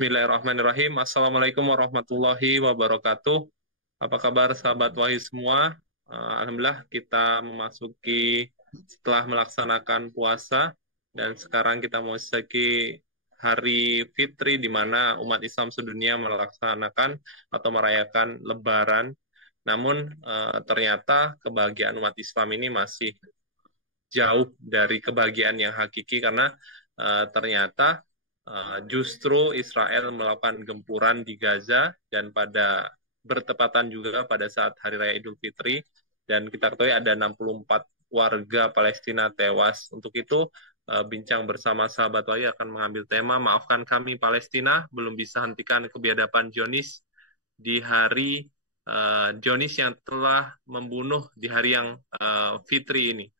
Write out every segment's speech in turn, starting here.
Bismillahirrahmanirrahim. Assalamualaikum warahmatullahi wabarakatuh. Apa kabar sahabat Wahyu semua? Alhamdulillah kita memasuki setelah melaksanakan puasa dan sekarang kita memasuki hari Fitri di mana umat Islam sedunia melaksanakan atau merayakan Lebaran. Namun ternyata kebahagiaan umat Islam ini masih jauh dari kebahagiaan yang hakiki karena ternyata justru Israel melakukan gempuran di Gaza dan pada bertepatan juga pada saat Hari Raya Idul Fitri dan kita ketahui ada 64 warga Palestina tewas. Untuk itu bincang bersama sahabat Wahyu akan mengambil tema Maafkan Kami Palestina, belum bisa hentikan kebiadaban Zionis di hari Zionis yang telah membunuh di hari yang Fitri ini.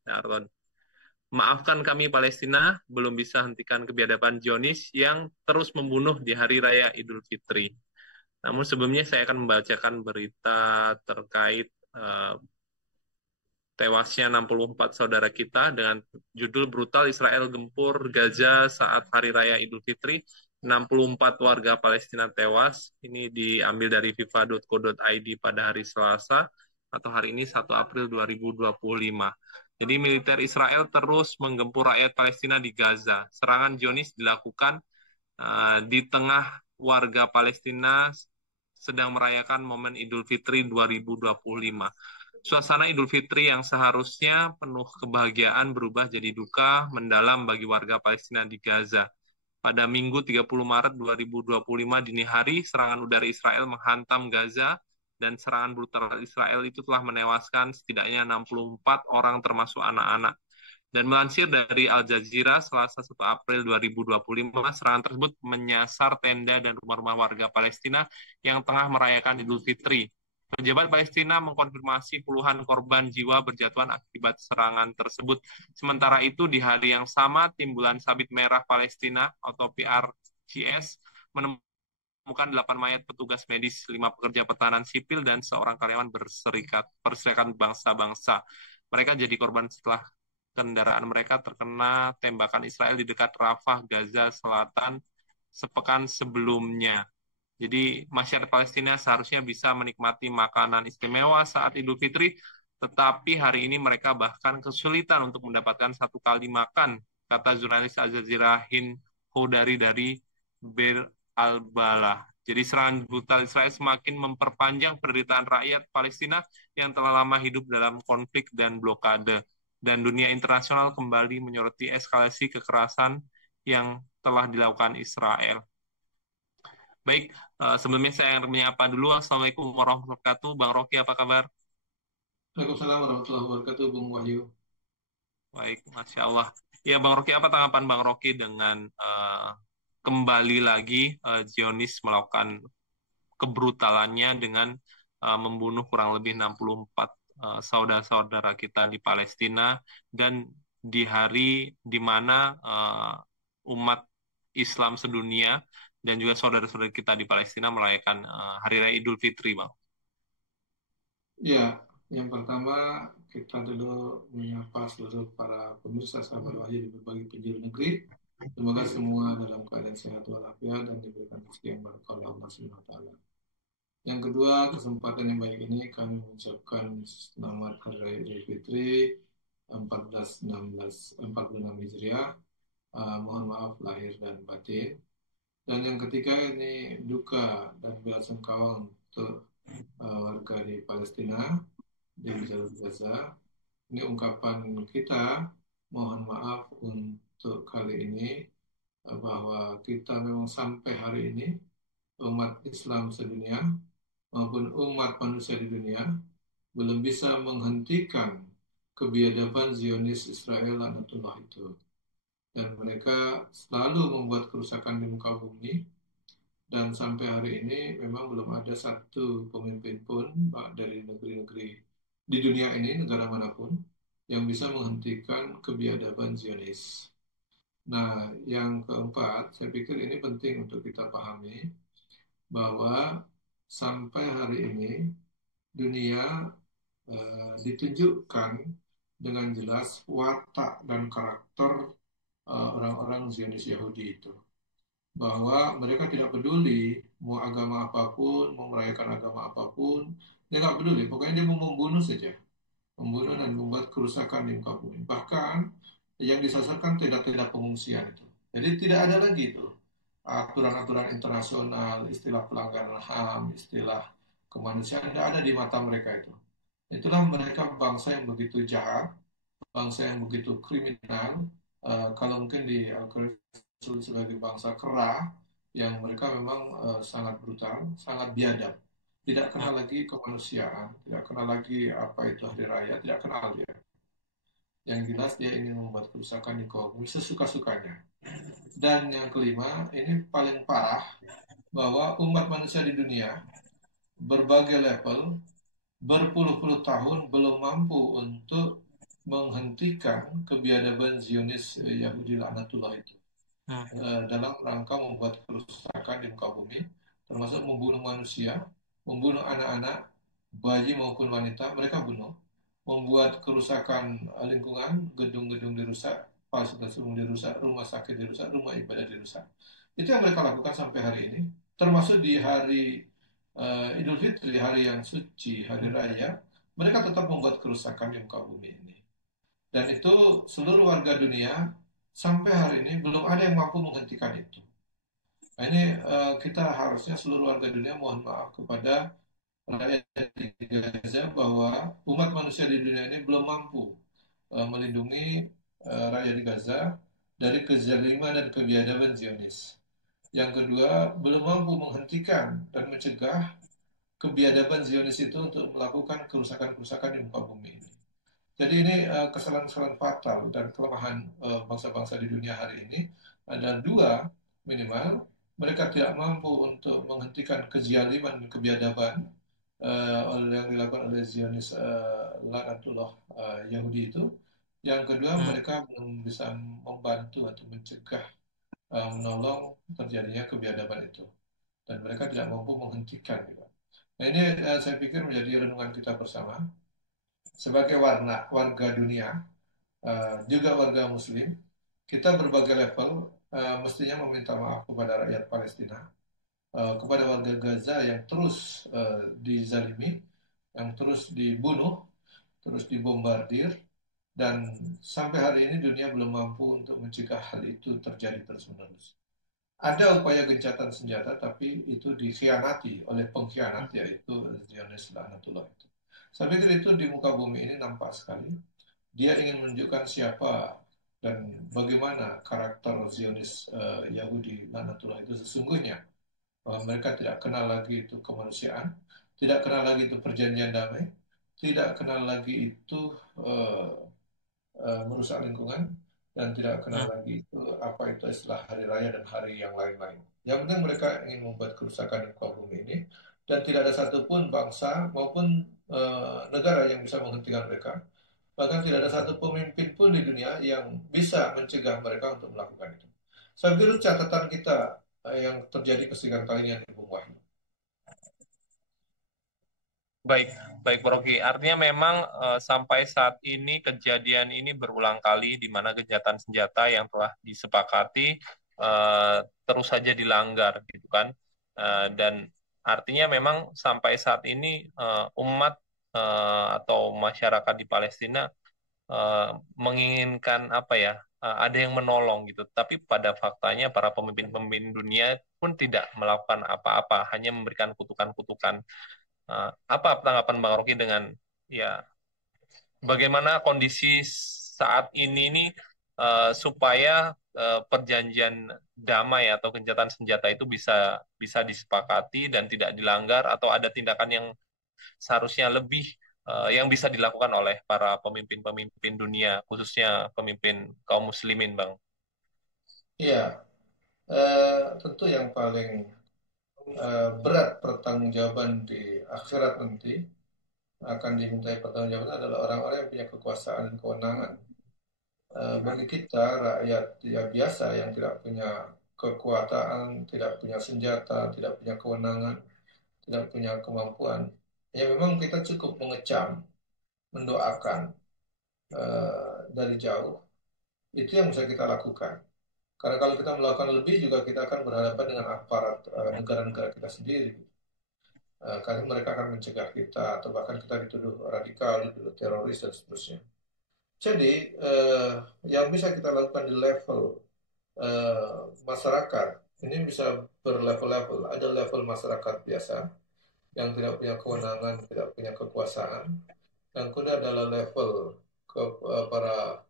Maafkan kami Palestina, belum bisa hentikan kebiadaban Zionis yang terus membunuh di Hari Raya Idul Fitri. Namun sebelumnya saya akan membacakan berita terkait tewasnya 64 saudara kita dengan judul Brutal Israel Gempur Gaza saat Hari Raya Idul Fitri. 64 warga Palestina tewas. Ini diambil dari fifa.co.id pada hari Selasa atau hari ini 1 April 2025. Jadi militer Israel terus menggempur rakyat Palestina di Gaza. Serangan Zionis dilakukan di tengah warga Palestina sedang merayakan momen Idul Fitri 2025. Suasana Idul Fitri yang seharusnya penuh kebahagiaan berubah jadi duka mendalam bagi warga Palestina di Gaza. Pada Minggu 30 Maret 2025 dini hari, serangan udara Israel menghantam Gaza dan serangan brutal Israel itu telah menewaskan setidaknya 64 orang termasuk anak-anak. Dan melansir dari Al Jazeera, Selasa 1 April 2025, serangan tersebut menyasar tenda dan rumah-rumah warga Palestina yang tengah merayakan Idul Fitri. Pejabat Palestina mengkonfirmasi puluhan korban jiwa berjatuhan akibat serangan tersebut. Sementara itu, di hari yang sama, Timbulan Sabit Merah Palestina atau PRCS menemukan 8 mayat petugas medis, 5 pekerja pertahanan sipil, dan seorang karyawan Perserikatan Bangsa-Bangsa. Mereka jadi korban setelah kendaraan mereka terkena tembakan Israel di dekat Rafah, Gaza Selatan sepekan sebelumnya. Jadi masyarakat Palestina seharusnya bisa menikmati makanan istimewa saat Idul Fitri, tetapi hari ini mereka bahkan kesulitan untuk mendapatkan satu kali makan, kata jurnalis Al Jazeera Hind Houdari dari Bir al-Balah. Jadi serangan brutal Israel semakin memperpanjang penderitaan rakyat Palestina yang telah lama hidup dalam konflik dan blokade. Dan dunia internasional kembali menyoroti eskalasi kekerasan yang telah dilakukan Israel. Baik, sebelumnya saya akan menyapa dulu. Assalamualaikum warahmatullahi wabarakatuh. Bang Rocky, apa kabar? Waalaikumsalam warahmatullahi wabarakatuh, Bung Wahyu. Baik, Masya Allah. Ya, Bang Rocky, apa tanggapan Bang Rocky dengan kembali lagi Zionis melakukan kebrutalannya dengan membunuh kurang lebih 64 saudara-saudara kita di Palestina dan di hari di mana umat Islam sedunia dan juga saudara-saudara kita di Palestina merayakan Hari Raya Idul Fitri, Bang. Ya, yang pertama kita dulu menyapa seluruh para pemirsa sahabat Wahyu di berbagai penjuru negeri. Semoga semua dalam keadaan sehat walafiat dan diberikan rezeki yang berkah oleh Allah Subhanahu wa taala. Yang kedua, kesempatan yang baik ini kami mengucapkan selamat Hari Raya Idul Fitri 1446 Hijriah. Mohon maaf lahir dan batin. Dan yang ketiga ini duka dan belasungkawa untuk warga di Palestina di jalur Gaza. Ini ungkapan kita, mohon maaf untuk kali ini bahwa kita memang sampai hari ini umat Islam sedunia maupun umat manusia di dunia belum bisa menghentikan kebiadaban Zionis Israel laknatullah itu. Dan mereka selalu membuat kerusakan di muka bumi. Dan sampai hari ini memang belum ada satu pemimpin pun dari negeri-negeri di dunia ini, negara manapun, yang bisa menghentikan kebiadaban Zionis. Nah, yang keempat, saya pikir ini penting untuk kita pahami, bahwa sampai hari ini dunia ditunjukkan dengan jelas watak dan karakter orang-orang Zionis Yahudi itu. bahwa mereka tidak peduli mau agama apapun, mau merayakan agama apapun, dia nggak peduli. Pokoknya dia mau membunuh saja, membunuh dan membuat kerusakan di muka bumi. Bahkan yang disasarkan tidak-tidak pengungsian itu. Jadi tidak ada lagi itu aturan-aturan internasional, istilah pelanggaran HAM, istilah kemanusiaan tidak ada di mata mereka itu. Itulah mereka bangsa yang begitu jahat, bangsa yang begitu kriminal. Kalau mungkin di Al-Quran sebagai bangsa kera yang mereka memang sangat brutal, sangat biadab. Tidak kenal lagi kemanusiaan, tidak kenal lagi apa itu hari raya, tidak kenal dia. Yang jelas dia ingin membuat kerusakan di kaum sesuka-sukanya. Dan yang kelima, ini paling parah, bahwa umat manusia di dunia berbagai level berpuluh-puluh tahun belum mampu untuk menghentikan kebiadaban Zionis Yahudi laknatullah itu. Dalam rangka membuat kerusakan di muka bumi, termasuk membunuh manusia, membunuh anak-anak, bayi maupun wanita, mereka bunuh, membuat kerusakan lingkungan, gedung-gedung dirusak, fasilitas umum dirusak, rumah sakit dirusak, rumah ibadah dirusak. Itu yang mereka lakukan sampai hari ini, termasuk di hari Idul Fitri, hari yang suci, hari raya, mereka tetap membuat kerusakan di muka bumi ini. Dan itu seluruh warga dunia sampai hari ini belum ada yang mampu menghentikan itu. Nah ini kita harusnya seluruh warga dunia mohon maaf kepada rakyat di Gaza bahwa umat manusia di dunia ini belum mampu melindungi rakyat di Gaza dari kezaliman dan kebiadaban Zionis. Yang kedua, belum mampu menghentikan dan mencegah kebiadaban Zionis itu untuk melakukan kerusakan-kerusakan di muka bumi ini. Jadi ini kesalahan-kesalahan fatal dan kelemahan bangsa-bangsa di dunia hari ini ada dua minimal. Mereka tidak mampu untuk menghentikan kezialiman dan kebiadaban yang dilakukan oleh Zionis laknatullah Yahudi itu. Yang kedua, mereka belum bisa membantu atau mencegah, menolong terjadinya kebiadaban itu. Dan mereka tidak mampu menghentikan juga. Nah ini saya pikir menjadi renungan kita bersama sebagai warga dunia, juga warga Muslim, kita berbagai level mestinya meminta maaf kepada rakyat Palestina, kepada warga Gaza yang terus dizalimi, yang terus dibunuh, terus dibombardir, dan sampai hari ini dunia belum mampu untuk mencegah hal itu terjadi terus-menerus. Ada upaya gencatan senjata, tapi itu dikhianati oleh pengkhianat, yaitu Zionis laknatullah itu. Saya pikir itu di muka bumi ini nampak sekali. Dia ingin menunjukkan siapa dan bagaimana karakter Zionis Yahudi laknatullah itu sesungguhnya. Bahwa mereka tidak kenal lagi itu kemanusiaan, tidak kenal lagi itu perjanjian damai, tidak kenal lagi itu uh, merusak lingkungan, dan tidak kenal lagi itu apa itu istilah hari raya dan hari yang lain-lain. Yang penting mereka ingin membuat kerusakan di muka bumi ini, dan tidak ada satupun bangsa maupun negara yang bisa menghentikan mereka. Bahkan tidak ada satu pemimpin pun di dunia yang bisa mencegah mereka untuk melakukan itu. Saya pikir catatan kita yang terjadi kesekian kalinya di Bung Wahyu. Baik, baik Bro Rocky. Artinya memang sampai saat ini kejadian ini berulang kali di mana kejahatan senjata yang telah disepakati terus saja dilanggar gitu kan. Dan artinya memang sampai saat ini umat atau masyarakat di Palestina eh, menginginkan apa ya? Ada yang menolong gitu. Tapi pada faktanya para pemimpin-pemimpin dunia pun tidak melakukan apa-apa, hanya memberikan kutukan-kutukan. Apa tanggapan Bang Rocky dengan ya bagaimana kondisi saat ini nih supaya perjanjian damai atau gencatan senjata itu bisa bisa disepakati dan tidak dilanggar atau ada tindakan yang seharusnya lebih yang bisa dilakukan oleh para pemimpin-pemimpin dunia khususnya pemimpin kaum muslimin, Bang. Iya, tentu yang paling berat pertanggungjawaban di akhirat nanti akan dimintai pertanggungjawaban adalah orang-orang yang punya kekuasaan dan kewenangan. Bagi kita rakyat ya biasa yang tidak punya kekuatan, tidak punya senjata, tidak punya kewenangan, tidak punya kemampuan, ya memang kita cukup mengecam, mendoakan dari jauh. Itu yang bisa kita lakukan. Karena kalau kita melakukan lebih juga kita akan berhadapan dengan aparat negara-negara kita sendiri. Karena mereka akan mencegah kita atau bahkan kita dituduh radikal, dituduh teroris dan seterusnya. Jadi yang bisa kita lakukan di level masyarakat ini bisa berlevel-level. Ada level masyarakat biasa yang tidak punya kewenangan, tidak punya kekuasaan. Yang kedua adalah level para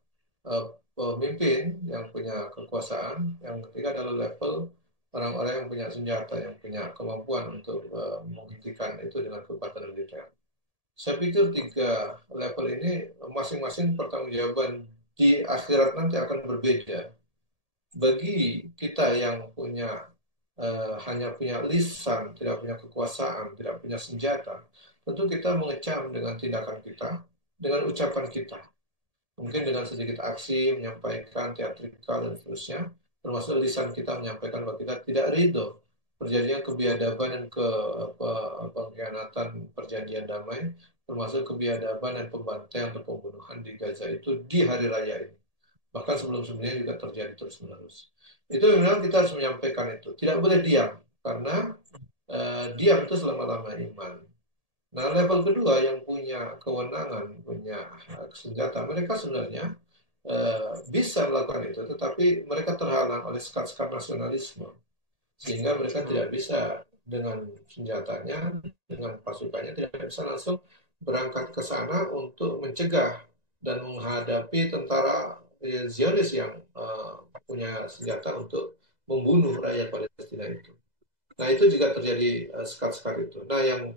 uh, pemimpin yang punya kekuasaan. Yang ketiga adalah level orang-orang yang punya senjata, yang punya kemampuan untuk menghentikan itu dengan kekuatan militer. Saya pikir tiga level ini masing-masing pertanggungjawaban di akhirat nanti akan berbeda. Bagi kita yang hanya punya lisan, tidak punya kekuasaan, tidak punya senjata, tentu kita mengecam dengan tindakan kita, dengan ucapan kita. Mungkin dengan sedikit aksi, menyampaikan teatrikal dan seterusnya, termasuk lisan kita menyampaikan bahwa kita tidak ridho perjanjian kebiadaban dan pengkhianatan perjanjian damai, termasuk kebiadaban dan pembantaian atau pembunuhan di Gaza itu di hari raya ini. Bahkan sebelum-sebelumnya juga terjadi terus-menerus. Itu memang kita harus menyampaikan itu. Tidak boleh diam, karena diam itu selama-lama iman. Nah, level kedua yang punya kewenangan, punya senjata, mereka sebenarnya bisa melakukan itu, tetapi mereka terhalang oleh sekat-sekat nasionalisme, sehingga mereka tidak bisa dengan senjatanya, dengan pasukannya, tidak bisa langsung berangkat ke sana untuk mencegah dan menghadapi tentara Zionis yang punya senjata untuk membunuh rakyat Palestina itu. Nah, itu juga terjadi sekat-sekat itu. Nah, yang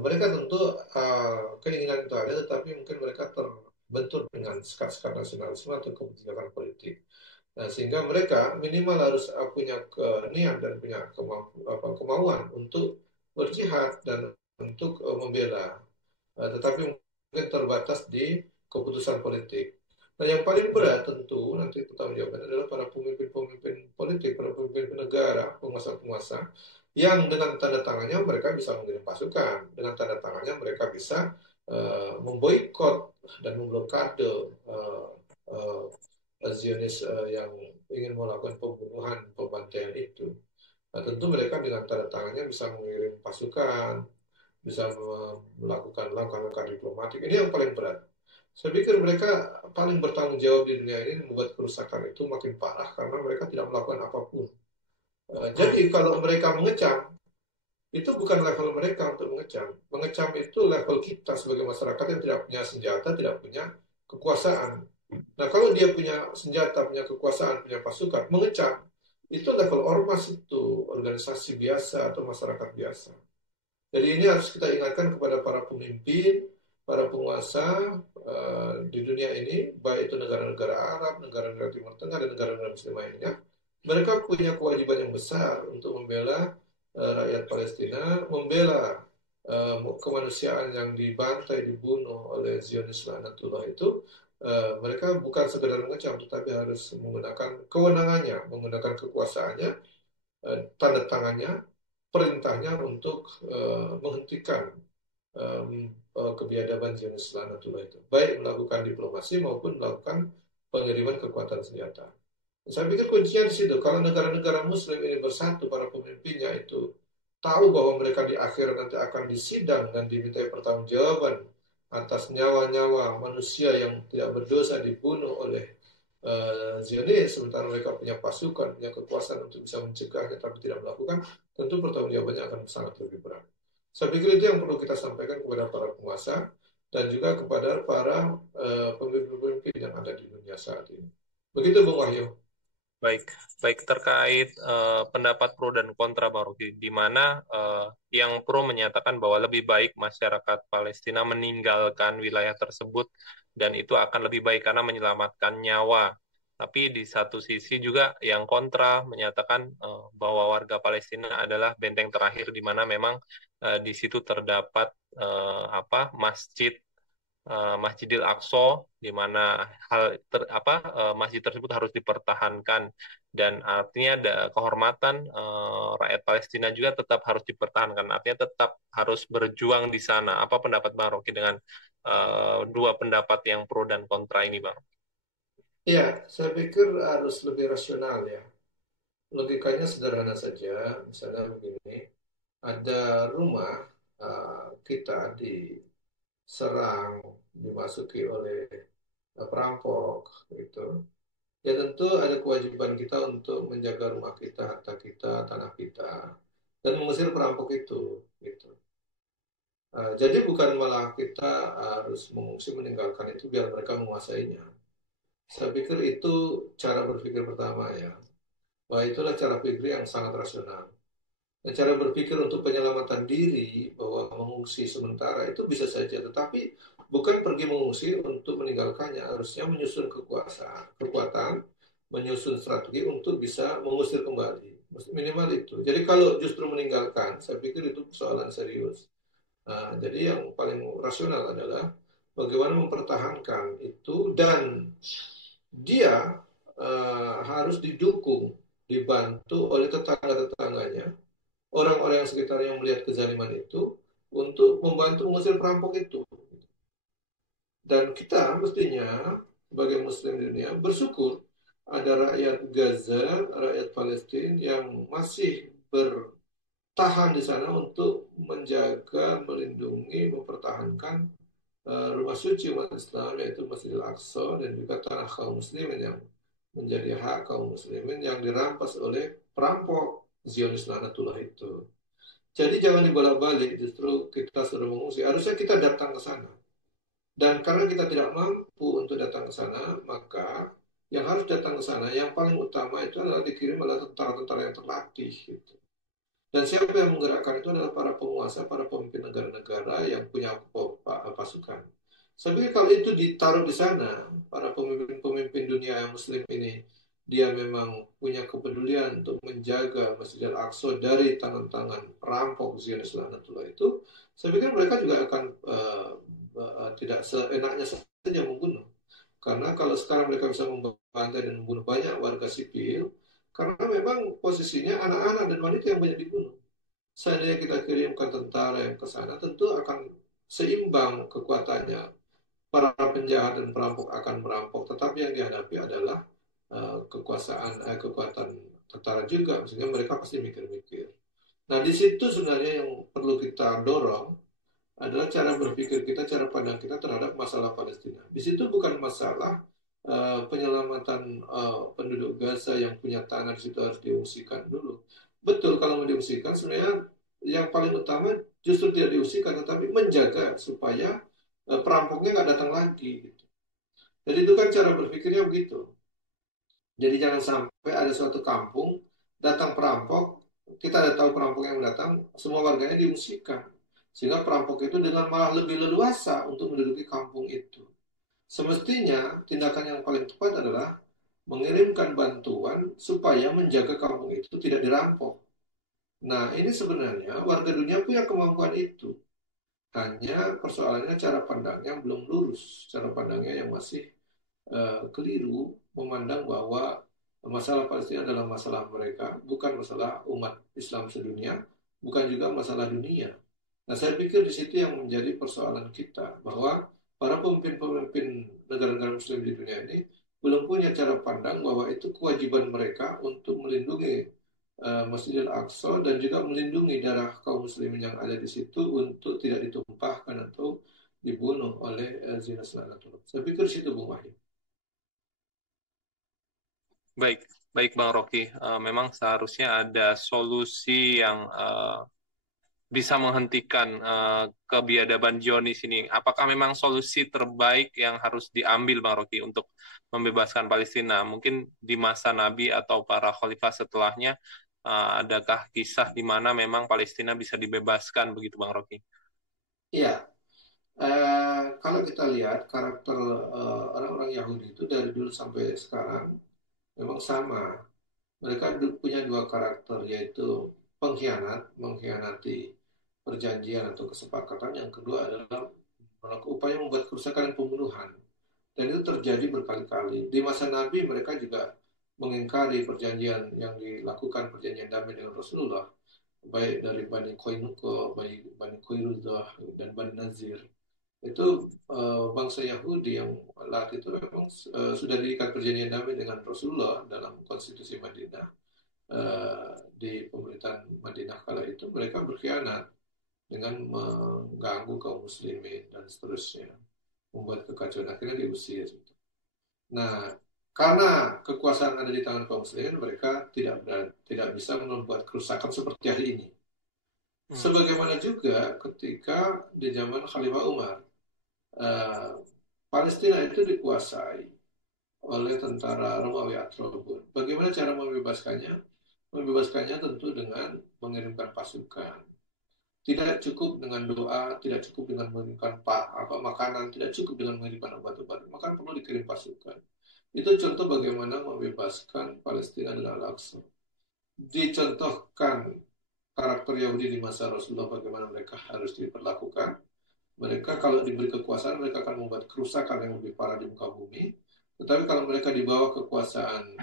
mereka tentu keinginan itu ada, tetapi mungkin mereka terbentur dengan sekat-sekat nasionalisme atau kebijakan politik. Nah, sehingga mereka minimal harus punya niat dan punya kemauan untuk berjihad dan untuk membela. Tetapi mungkin terbatas di keputusan politik. Nah, yang paling berat tentu nanti pertanggungjawabannya adalah para pemimpin-pemimpin politik, para pemimpin negara, penguasa-penguasa, yang dengan tanda tangannya mereka bisa mengirim pasukan, dengan tanda tangannya mereka bisa memboikot dan memblokade Zionis yang ingin melakukan pembunuhan, pembantaian itu. Nah, tentu mereka dengan tanda tangannya bisa mengirim pasukan, bisa melakukan langkah-langkah diplomatik. Ini yang paling berat. Saya pikir mereka paling bertanggung jawab di dunia ini membuat kerusakan itu makin parah karena mereka tidak melakukan apapun. Jadi kalau mereka mengecam, itu bukan level mereka untuk mengecam. Mengecam itu level kita sebagai masyarakat yang tidak punya senjata, tidak punya kekuasaan. Nah, kalau dia punya senjata, punya kekuasaan, punya pasukan, mengecam, itu level ormas itu, organisasi biasa atau masyarakat biasa. Jadi ini harus kita ingatkan kepada para pemimpin, para penguasa di dunia ini, baik itu negara-negara Arab, negara-negara Timur Tengah, dan negara-negara Muslim lainnya. Mereka punya kewajiban yang besar untuk membela rakyat Palestina, membela kemanusiaan yang dibantai, dibunuh oleh Zionis laknatullah itu. Mereka bukan sekedar mengecam, tetapi harus menggunakan kewenangannya, menggunakan kekuasaannya, tanda tangannya, perintahnya untuk menghentikan kebiadaban Zionis laknatullah itu, baik melakukan diplomasi maupun melakukan pengiriman kekuatan senjata. Saya pikir kuncinya di situ. Kalau negara-negara Muslim ini bersatu, para pemimpinnya itu tahu bahwa mereka di akhirat nanti akan disidang dan dimintai pertanggungjawaban atas nyawa-nyawa manusia yang tidak berdosa dibunuh oleh Zionis, sementara mereka punya pasukan, punya kekuasaan untuk bisa mencegahnya tapi tidak melakukan, tentu pertanggungjawabannya akan sangat lebih berat. Saya pikir itu yang perlu kita sampaikan kepada para penguasa dan juga kepada para pemimpin-pemimpin yang ada di dunia saat ini. Begitu, Bung Wahyu. Baik, baik terkait pendapat pro dan kontra Bang Rocky, di mana yang pro menyatakan bahwa lebih baik masyarakat Palestina meninggalkan wilayah tersebut dan itu akan lebih baik karena menyelamatkan nyawa. Tapi di satu sisi juga yang kontra menyatakan bahwa warga Palestina adalah benteng terakhir di mana memang di situ terdapat masjid Masjidil Aqsa, di mana masjid tersebut harus dipertahankan dan artinya ada kehormatan rakyat Palestina juga tetap harus dipertahankan, artinya tetap harus berjuang di sana. Apa pendapat Bang Rocky dengan dua pendapat yang pro dan kontra ini, Bang? Iya, saya pikir harus lebih rasional ya. Logikanya sederhana saja. Misalnya begini, ada rumah kita diserang, dimasuki oleh perampok, gitu. Ya tentu ada kewajiban kita untuk menjaga rumah kita, harta kita, tanah kita, dan mengusir perampok itu, gitu. Jadi bukan malah kita harus mengungsi meninggalkan itu biar mereka menguasainya. Saya pikir itu cara berpikir pertama ya. Bahwa itulah cara pikir yang sangat rasional. Dan cara berpikir untuk penyelamatan diri bahwa mengungsi sementara itu bisa saja, tetapi bukan pergi mengungsi untuk meninggalkannya, harusnya menyusun kekuatan, menyusun strategi untuk bisa mengusir kembali. Minimal itu. Jadi kalau justru meninggalkan, saya pikir itu persoalan serius. Nah, jadi yang paling rasional adalah bagaimana mempertahankan itu dan dia harus didukung, dibantu oleh tetangga-tetangganya, orang-orang yang sekitar yang melihat kezaliman itu untuk membantu mengusir perampok itu. Dan kita mestinya sebagai muslim di dunia bersyukur ada rakyat Gaza, rakyat Palestina yang masih bertahan di sana untuk menjaga, melindungi, mempertahankan rumah suci umat Islam yaitu Masjidil Aqsa dan juga tanah kaum muslimin yang menjadi hak kaum muslimin yang dirampas oleh perampok Zionis laknatullah itu. Jadi jangan dibolak-balik, justru kita sudah mengungsi. Harusnya kita datang ke sana. Dan karena kita tidak mampu untuk datang ke sana, maka yang harus datang ke sana, yang paling utama itu adalah dikirim oleh tentara-tentara yang terlatih. Gitu. Dan siapa yang menggerakkan itu adalah para penguasa, para pemimpin negara-negara yang punya pasukan. Saya pikir kalau itu ditaruh di sana, para pemimpin-pemimpin dunia yang muslim ini, dia memang punya kepedulian untuk menjaga Masjidil Aqsa dari tangan-tangan perampok Zionis laknatullah itu, saya pikir mereka juga akan tidak seenaknya saja membunuh. Karena kalau sekarang mereka bisa membantai dan membunuh banyak warga sipil, karena memang posisinya anak-anak dan wanita yang banyak dibunuh. Seandainya kita kirimkan tentara yang ke sana, tentu akan seimbang kekuatannya. Para penjahat dan perampok akan merampok, tetapi yang dihadapi adalah kekuatan tentara juga. Maksudnya mereka pasti mikir-mikir. Nah, di situ sebenarnya yang perlu kita dorong adalah cara berpikir kita, cara pandang kita terhadap masalah Palestina. Di situ bukan masalah penyelamatan penduduk Gaza yang punya tanah di situ harus diungsikan dulu. Betul, kalau mau diungsikan sebenarnya yang paling utama justru tidak diungsikan, tetapi menjaga supaya perampoknya nggak datang lagi. Gitu. Jadi itu kan cara berpikirnya begitu. Jadi jangan sampai ada suatu kampung datang perampok, kita ada tahu perampok yang datang, semua warganya diungsikan. Sehingga perampok itu dengan malah lebih leluasa untuk menduduki kampung itu. Semestinya tindakan yang paling tepat adalah mengirimkan bantuan supaya menjaga kampung itu tidak dirampok. Nah, ini sebenarnya warga dunia punya kemampuan itu. Hanya persoalannya cara pandangnya belum lurus, cara pandangnya yang masih keliru memandang bahwa masalah Palestina adalah masalah mereka, bukan masalah umat Islam sedunia, bukan juga masalah dunia. Nah, saya pikir di situ yang menjadi persoalan kita, bahwa para pemimpin-pemimpin negara-negara Muslim di dunia ini belum punya cara pandang bahwa itu kewajiban mereka untuk melindungi Masjidil Aqsa dan juga melindungi darah kaum muslimin yang ada di situ untuk tidak ditumpahkan atau dibunuh oleh Zionis laknatullah. Saya pikir di situ Bung Wahyu. Baik, baik Bang Rocky. Memang seharusnya ada solusi yang bisa menghentikan kebiadaban Zionis ini. Apakah memang solusi terbaik yang harus diambil Bang Rocky untuk membebaskan Palestina? Mungkin di masa Nabi atau para khalifah setelahnya, adakah kisah di mana memang Palestina bisa dibebaskan begitu Bang Rocky? Iya, kalau kita lihat karakter orang-orang Yahudi itu dari dulu sampai sekarang memang sama. Mereka punya dua karakter, yaitu pengkhianat, mengkhianati perjanjian atau kesepakatan. Yang kedua adalah melakukan upaya membuat kerusakan dan pembunuhan. Dan itu terjadi berkali-kali. Di masa Nabi mereka juga mengingkari perjanjian yang dilakukan, perjanjian damai dengan Rasulullah. Baik dari Bani Qainuqa, Bani Quraidah, dan Bani Nazir. Itu bangsa Yahudi yang lat itu memang sudah diikat perjanjian damai dengan Rasulullah dalam konstitusi Madinah. Di pemerintahan Madinah kala itu mereka berkhianat dengan mengganggu kaum muslimin dan seterusnya, membuat kekacauan, akhirnya diusir. Nah, karena kekuasaan ada di tangan kaum muslimin, mereka tidak bisa membuat kerusakan seperti hari ini. Sebagaimana juga ketika di zaman Khalifah Umar, eh, Palestina itu dikuasai oleh tentara Romawi Atrobun. Bagaimana cara membebaskannya? Membebaskannya tentu dengan mengirimkan pasukan. Tidak cukup dengan doa, tidak cukup dengan mengirimkan makanan, tidak cukup dengan mengirimkan obat-obatan, maka perlu dikirim pasukan. Itu contoh bagaimana membebaskan Palestina dengan Al-Aqsa. Dicontohkan karakter Yahudi di masa Rasulullah, bagaimana mereka harus diperlakukan. Mereka kalau diberi kekuasaan, mereka akan membuat kerusakan yang lebih parah di muka bumi. Tetapi kalau mereka di bawah kekuasaan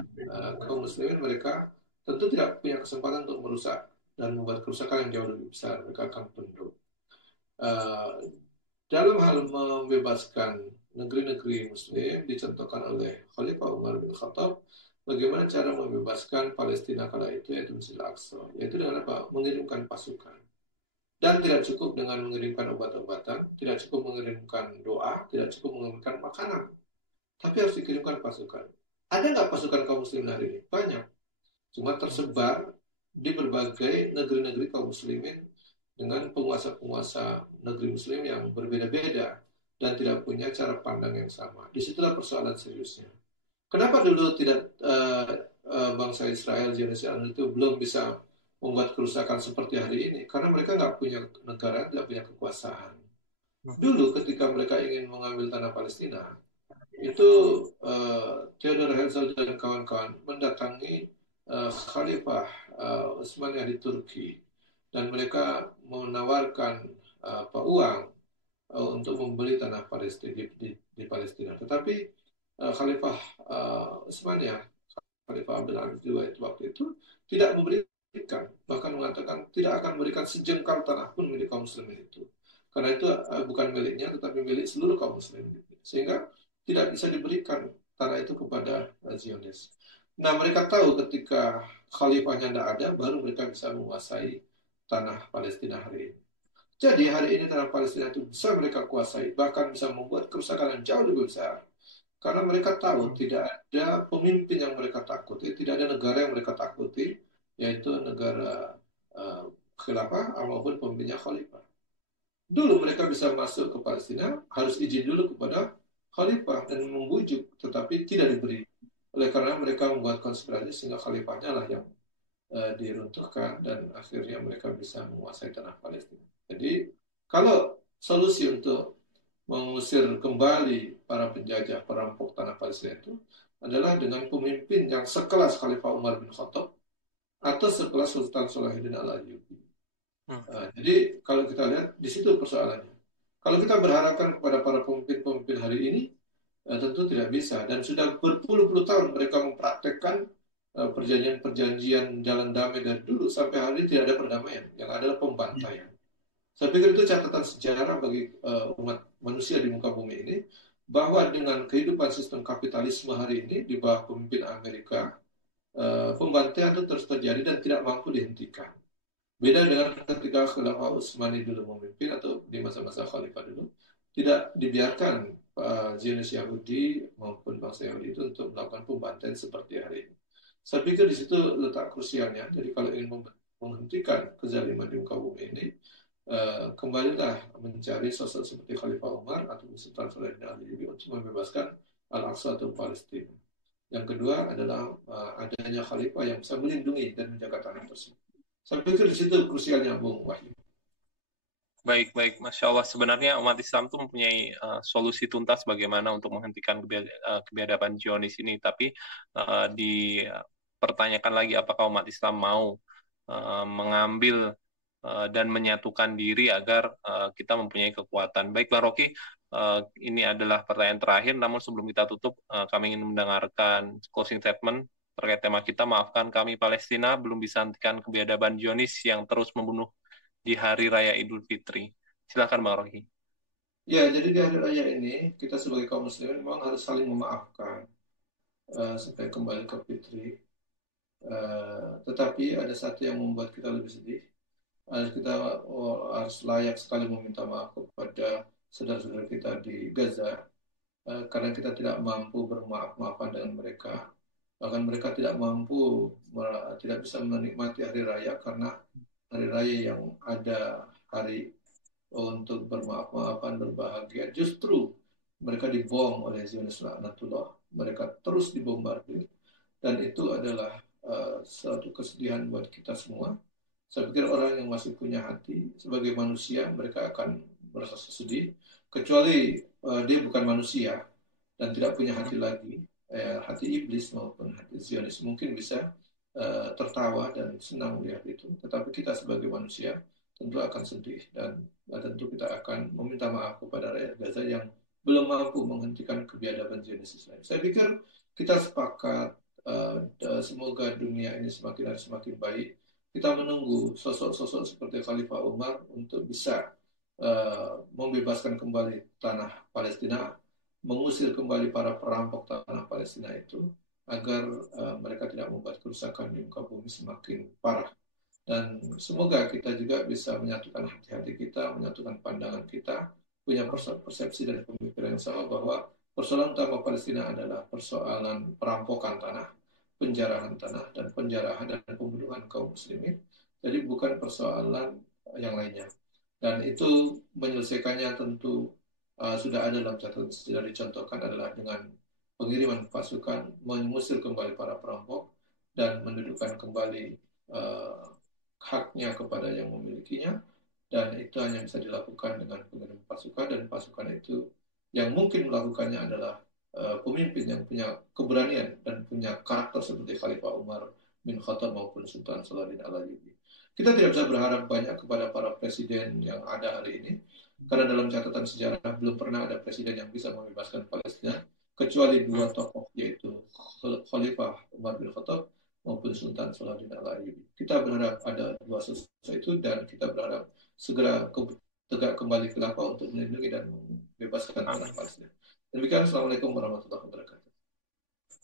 kaum muslimin, mereka tentu tidak punya kesempatan untuk merusak dan membuat kerusakan yang jauh lebih besar. Mereka akan tunduk. Dalam hal membebaskan negeri-negeri muslim, dicontohkan oleh Khalifah Umar bin Khattab, bagaimana cara membebaskan Palestina kala itu, yaitu Masjid Al-Aqsa, yaitu dengan apa? Mengirimkan pasukan. Dan tidak cukup dengan mengirimkan obat-obatan, tidak cukup mengirimkan doa, tidak cukup mengirimkan makanan, tapi harus dikirimkan pasukan. Ada nggak pasukan kaum muslimin hari ini? Banyak. Cuma tersebar di berbagai negeri-negeri kaum muslimin dengan penguasa-penguasa negeri muslim yang berbeda-beda dan tidak punya cara pandang yang sama. Disitulah persoalan seriusnya. Kenapa dulu tidak bangsa Israel, Zionis itu belum bisa membuat kerusakan seperti hari ini? Karena mereka nggak punya negara, tidak punya kekuasaan. Dulu ketika mereka ingin mengambil tanah Palestina, itu Theodor Herzl dan kawan-kawan mendatangi Khalifah Utsmaniyah di Turki, dan mereka menawarkan uang untuk membeli tanah Palestina di Palestina. Tetapi Khalifah Utsmaniyah, Khalifah Abdul Aziz II itu waktu itu tidak memberikan, bahkan mengatakan tidak akan memberikan sejengkal tanah pun milik kaum muslimin itu. Karena itu bukan miliknya, tetapi milik seluruh kaum muslimin. Sehingga tidak bisa diberikan tanah itu kepada Zionis. Nah, mereka tahu ketika khalifahnya tidak ada, baru mereka bisa menguasai tanah Palestina hari ini. Jadi hari ini tanah Palestina itu bisa mereka kuasai, bahkan bisa membuat kerusakan yang jauh lebih besar. Karena mereka tahu tidak ada pemimpin yang mereka takuti, tidak ada negara yang mereka takuti, yaitu negara khilafah maupun pemimpinnya khalifah. Dulu mereka bisa masuk ke Palestina, harus izin dulu kepada khalifah dan membujuk, tetapi tidak diberi. Oleh karena mereka membuat konspirasi sehingga khalifahnya lah yang diruntuhkan dan akhirnya mereka bisa menguasai tanah Palestina. Jadi kalau solusi untuk mengusir kembali para penjajah, perampok tanah Palestina itu adalah dengan pemimpin yang sekelas Khalifah Umar bin Khattab atau sekelas Sultan Salahuddin Al-Ayyubi. Jadi kalau kita lihat di situ persoalannya. Kalau kita berharapkan kepada para pemimpin-pemimpin hari ini, tentu tidak bisa. Dan sudah berpuluh-puluh tahun mereka mempraktekkan perjanjian-perjanjian jalan damai dari dulu sampai hari ini tidak ada perdamaian. Yang adalah pembantaian. Saya pikir itu catatan sejarah bagi umat manusia di muka bumi ini, bahwa dengan kehidupan sistem kapitalisme hari ini di bawah pemimpin Amerika, pembantaian itu terus terjadi dan tidak mampu dihentikan. Beda dengan ketika Khalifah Utsmani dulu memimpin atau di masa-masa Khalifah dulu, tidak dibiarkan Zionis Yahudi maupun bangsa Yahudi itu untuk melakukan pembantaian seperti hari ini. Saya pikir di situ letak krusialnya. Jadi kalau ingin menghentikan kezaliman di muka bumi ini, kembalilah mencari sosok seperti Khalifah Umar atau Sultan Salahuddin Al-Ayyubi untuk membebaskan Al-Aqsa atau Palestina. Yang kedua adalah adanya khalifah yang bisa melindungi dan menjaga tanah tersebut. Saya pikir di situ krusialnya, Bung Wahyu. Baik. Masya Allah. Sebenarnya umat Islam itu mempunyai solusi tuntas bagaimana untuk menghentikan kebiadaban Zionis ini. Tapi dipertanyakan lagi apakah umat Islam mau mengambil dan menyatukan diri agar kita mempunyai kekuatan. Baik, Bang Rocky, ini adalah pertanyaan terakhir. Namun sebelum kita tutup, kami ingin mendengarkan closing statement terkait tema kita. Maafkan kami Palestina belum bisa hentikan kebiadaban Zionis yang terus membunuh di Hari Raya Idul Fitri. Silakan Bang Rocky. Ya, jadi di hari raya ini kita sebagai kaum muslimin memang harus saling memaafkan supaya kembali ke fitri. Tetapi ada satu yang membuat kita lebih sedih. Kita harus layak sekali meminta maaf kepada saudara-saudara kita di Gaza karena kita tidak mampu bermaaf-maafan dengan mereka. Bahkan mereka tidak mampu, tidak bisa menikmati hari raya karena hari raya yang ada hari untuk bermaaf-maafan, berbahagia. Justru mereka dibom oleh Zionis laknatullah. Mereka terus dibombardir dan itu adalah suatu kesedihan buat kita semua. Saya pikir orang yang masih punya hati sebagai manusia mereka akan merasa sedih, kecuali dia bukan manusia dan tidak punya hati lagi, hati iblis maupun hati Zionis mungkin bisa tertawa dan senang melihat itu. Tetapi kita sebagai manusia tentu akan sedih dan tentu kita akan meminta maaf kepada rakyat Gaza yang belum mampu menghentikan kebiadaban Zionis Israel. Saya pikir kita sepakat semoga dunia ini semakin hari semakin baik. Kita menunggu sosok-sosok seperti Khalifah Umar untuk bisa membebaskan kembali tanah Palestina, mengusir kembali para perampok tanah Palestina itu, agar mereka tidak membuat kerusakan di muka bumi semakin parah. Dan semoga kita juga bisa menyatukan hati-hati kita, menyatukan pandangan kita, punya persepsi dan pemikiran yang sama bahwa persoalan utama Palestina adalah persoalan perampokan tanah, penjarahan tanah, dan penjarahan dan pembunuhan kaum muslimin. Jadi bukan persoalan yang lainnya. Dan itu menyelesaikannya tentu sudah ada dalam catatan sejarah dicontohkan adalah dengan pengiriman pasukan, mengusir kembali para perampok, dan mendudukkan kembali uh, haknya kepada yang memilikinya, dan itu hanya bisa dilakukan dengan pengiriman pasukan, dan pasukan itu yang mungkin melakukannya adalah pemimpin yang punya keberanian dan punya karakter seperti Khalifah Umar bin Khattab maupun Sultan Saladin Al-Ayyubi. Kita tidak bisa berharap banyak kepada para presiden yang ada hari ini, karena dalam catatan sejarah belum pernah ada presiden yang bisa membebaskan Palestina kecuali dua tokoh, yaitu Khalifah Umar bin Khattab maupun Sultan Saladin Al-Ayyubi. Kita berharap ada dua sosok itu dan kita berharap segera tegak kembali khilafah untuk melindungi dan membebaskan tanah Amin. Palestina. Demikian, Assalamualaikum warahmatullahi wabarakatuh.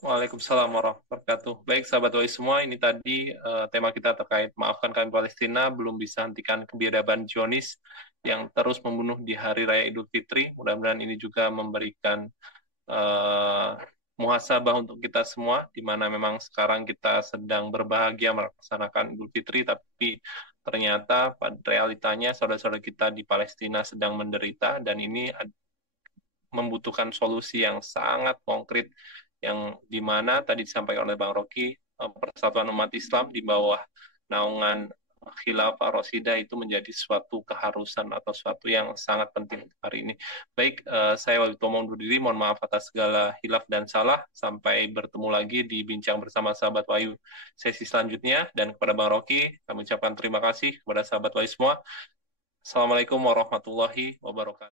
Waalaikumsalam warahmatullahi wabarakatuh. Baik, sahabat WAI semua, ini tadi tema kita terkait maafkan kami Palestina, belum bisa hentikan kebiadaban Zionis yang terus membunuh di Hari Raya Idul Fitri. Mudah-mudahan ini juga memberikan uh, muhasabah untuk kita semua, di mana memang sekarang kita sedang berbahagia melaksanakan Idul Fitri, tapi ternyata pada realitanya saudara-saudara kita di Palestina sedang menderita, dan ini membutuhkan solusi yang sangat konkret yang dimana tadi disampaikan oleh Bang Rocky, Persatuan Umat Islam di bawah naungan Khilafah Rosidah itu menjadi suatu keharusan atau suatu yang sangat penting hari ini. Baik, saya Wali Tomo undur diri, mohon maaf atas segala hilaf dan salah. Sampai bertemu lagi di Bincang Bersama Sahabat Wahyu sesi selanjutnya. Dan kepada Bang Rocky, kami ucapkan terima kasih kepada sahabat Wahyu semua. Assalamualaikum warahmatullahi wabarakatuh.